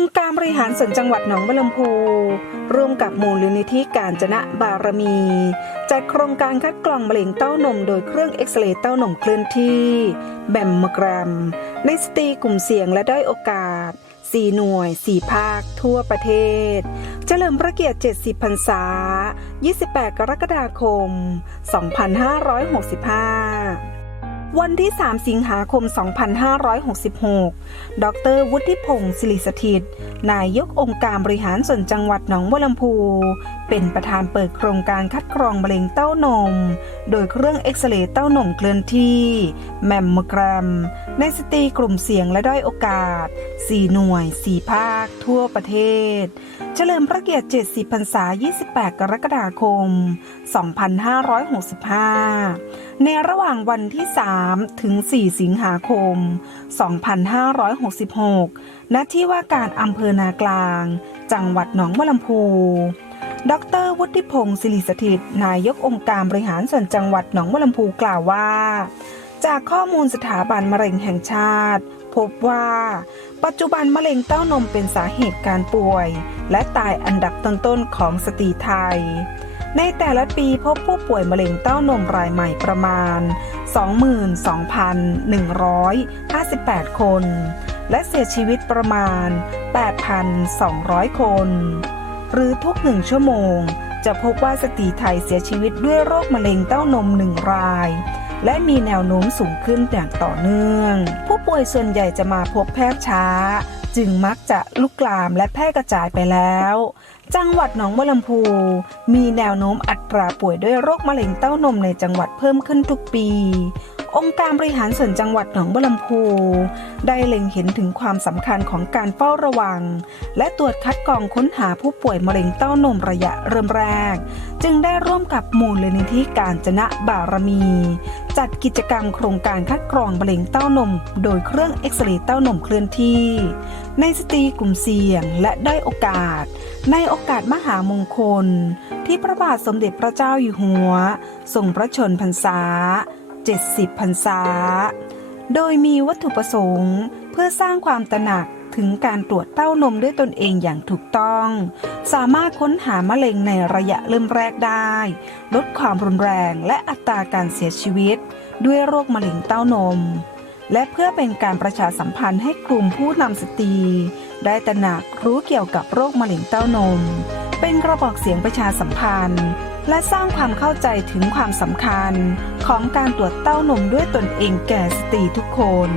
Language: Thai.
องค์การบริหารส่วนจังหวัดหนองบัวลำพู ร่วมกับมูลนิธิการจนะบารมี จัดโครงการคัดกรองมะเร็งเต้านมโดยเครื่องเอ็กซเรย์เต้านมเคลื่อนที่ แบมมกรมในสตรีกลุ่มเสี่ยงและได้อยโอกาส 4 หน่วย 4 ภาค ทั่วประเทศ เฉลิมพระเกียรติ 70 พรรษา 28 กรกฎาคม 2565 วันที่ 3 สิงหาคม 2566 ดร วุฒิพงศ์ศิริสถิต นายกองค์การบริหารส่วนจังหวัดหนองบัวลำพู เป็นประธานเปิดโครงการคัดกรองมะเร็งเต้านม โดยเครื่องเอ็กซเรย์เต้านมเคลื่อนที่ แมมโมแกรมในสตรีกลุ่มเสี่ยงและด้อยโอกาส 4 หน่วย 4 ภาค ทั่วประเทศ เฉลิมพระเกียรติ 70 พรรษา 28 กรกฎาคม 2565 ในระหว่างวันที่ 3 ถึง 4 สิงหาคม 2566 ณ ที่ว่าการอำเภอนากลาง จังหวัดหนองบัวลำพู ดรวุฒิพงศ์ศิริสถิต นายกองค์การบริหารส่วนจังหวัดหนองบัวลำพูกล่าวว่า จากข้อมูลสถาบันมะเร็งแห่งชาติ พบว่า ปัจจุบันมะเร็งเต้านมเป็นสาเหตุการป่วย และตายอันดับต้นๆของสตรีไทย ในแต่ละปีพบผู้ป่วยมะเร็งเต้านมรายใหม่ประมาณ 22,158 คน และเสียชีวิตประมาณ 8,200 คน หรือทุกหนึ่งชั่วโมง จะพบว่าสตรีไทยเสียชีวิตด้วยโรคมะเร็งเต้านมหนึ่งราย และมีแนวโน้มสูงขึ้นอย่างต่อเนื่อง ผู้ป่วยส่วนใหญ่จะมาพบแพทย์ช้า จึงมักจะลุกลามและแพร่กระจายไปแล้ว จังหวัดหนองบัวลำพู มีแนวโน้มอัตราป่วยด้วยโรคมะเร็งเต้านมในจังหวัดเพิ่มขึ้นทุกปี องค์การบริหารส่วนจังหวัดหนองบัวลำพู ได้เล็งเห็นถึงความสำคัญของการเฝ้าระวัง และตรวจคัดกรองค้นหาผู้ป่วยมะเร็งเต้านมระยะเริ่มแรก จึงได้ร่วมกับมูลนิธิการจนะบารมี จัดกิจกรรมโครงการคัดกรองมะเร็งเต้านม โดยเครื่องเอ็กซเรย์เต้านมเคลื่อนที่ ในสตรีกลุ่มเสี่ยงและได้โอกาส ในโอกาสมหามงคล ที่พระบาทสมเด็จพระเจ้าอยู่หัวทรงพระชนพรรษา 70พรรษา โดยมีวัตถุประสงค์เพื่อสร้างความตระหนักถึงการตรวจเต้านมด้วยตนเองอย่างถูกต้อง สามารถค้นหามะเร็งในระยะเริ่มแรกได้ ลดความรุนแรงและอัตราการเสียชีวิต ด้วยโรคมะเร็งเต้านม และเพื่อเป็นการประชาสัมพันธ์ให้กลุ่มผู้นำสตรี ได้ตระหนักรู้เกี่ยวกับโรคมะเร็งเต้านม เป็นกระบอกเสียงประชาสัมพันธ์ และสร้างความเข้าใจถึงความสำคัญของการตรวจเต้านมด้วยตนเองแก่สตรีทุกคน